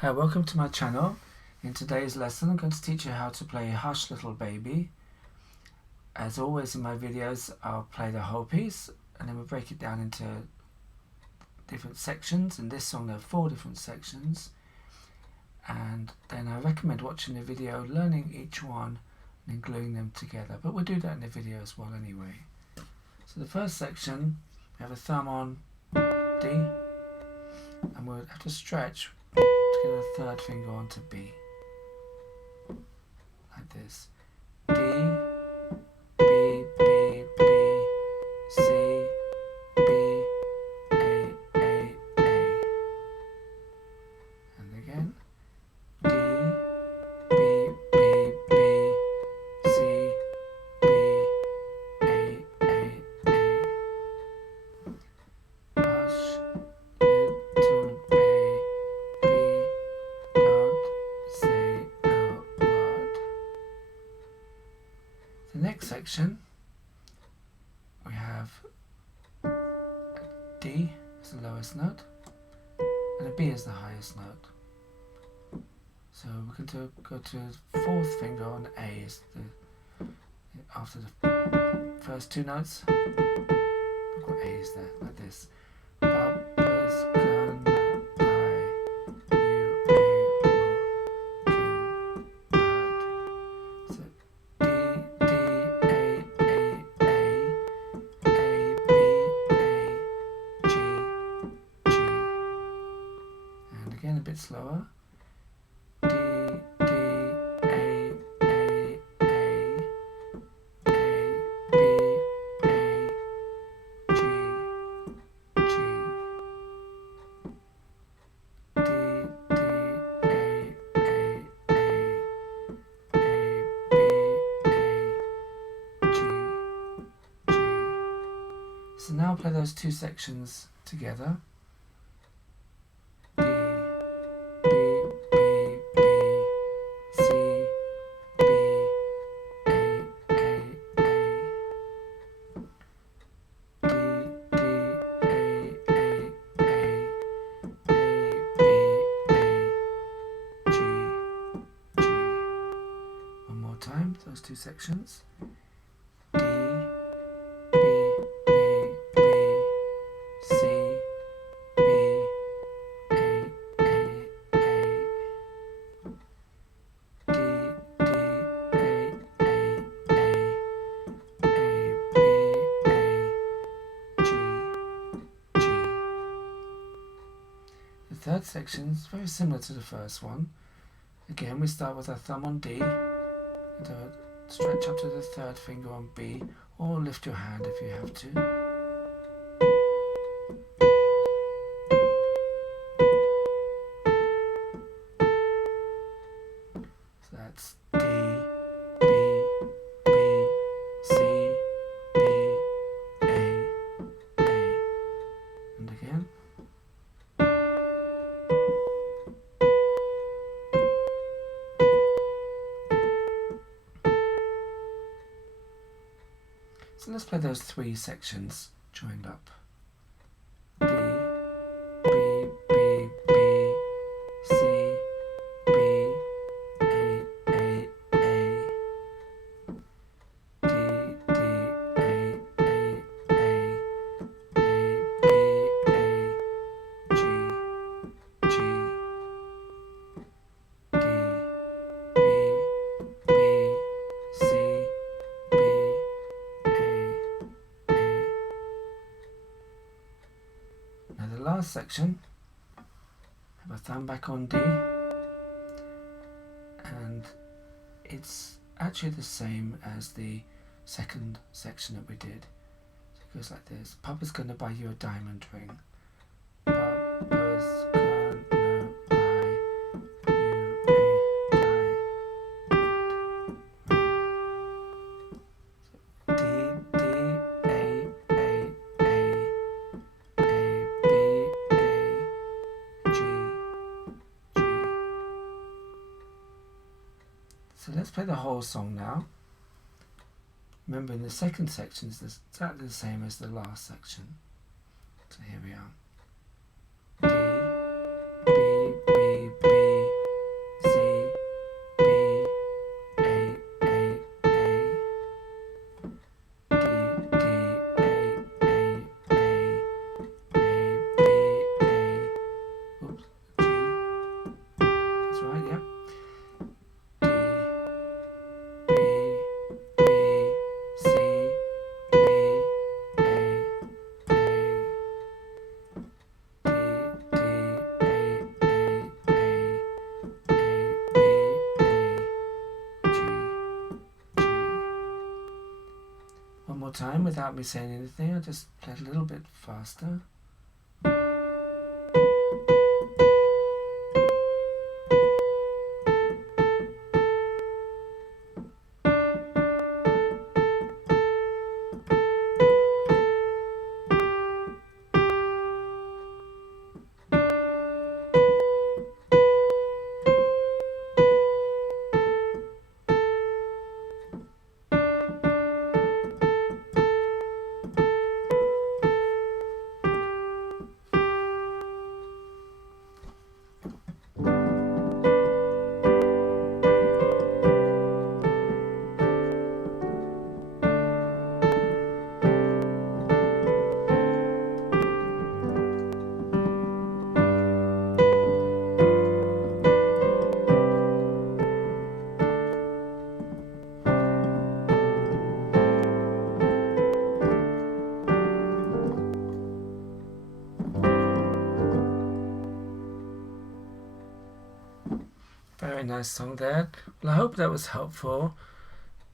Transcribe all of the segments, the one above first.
Hi, welcome to my channel. In today's lesson I'm going to teach you how to play Hush Little Baby. As always in my videos I'll play the whole piece and then we'll break it down into different sections. In this song there are 4 different sections, and then I recommend watching the video, learning each one and then gluing them together, but we'll do that in the video as well anyway. So the first section, we have a thumb on D and we'll have to stretch to get a third finger onto B, like this. D, B, B, B, C, B, A, A, A. And again. D, B, B, B, C, B, A, A, A. Hush, little baby, don't say a word. The next section, we have a D as the lowest note and a B as the highest note. So we're going to go to the 4th finger on A is after the first 2 notes. Look what A is there, like this. Papa's gonna buy you a walking bird. So D, D, A, A, A, A, B, A, G, G. And again a bit slower. D, D, A, A, A, A, B, A, G, G. D, D, A, A, A, A, B, A, G, G. So now play those 2 sections together. D, B, B, B, C, B, A, A, A. D, D, A, A, A, A, B, A, G, G. One more time, those 2 sections. D, B, B, B, C, B, A, A, A. D, D, A, A, A, A, B, A, G, G. The third section is very similar to the first one. Again, we start with our thumb on D, and stretch up to the 3rd finger on B, or lift your hand if you have to. So that's D, B, B, C, B, A, A. And again. So let's play those 3 sections joined up. D, B, B, B, C, B, A, A, A. D, D, A, A, A, A, B, A, G, G. D, B, B, C, B, A, A. Now the last section, have a thumb back on D, and it's actually the same as the second section that we did. So it goes like this. Papa's gonna buy you a diamond ring. Papa's gonna buy you a diamond ring. D, D, A, A, A, A, B, A, G, G. So let's play the whole song now. Remember, in the second section is exactly the same as the last section. So here we are. D, B, B, B, time without me saying anything. I'll just play it a little bit faster. Very nice song there. Well, I hope that was helpful.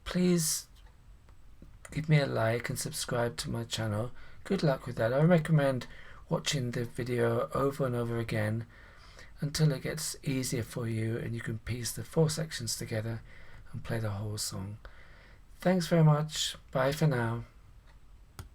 Please give me a like and subscribe to my channel. Good luck with that. I recommend watching the video over and over again until it gets easier for you and you can piece the 4 sections together and play the whole song. Thanks very much. Bye for now.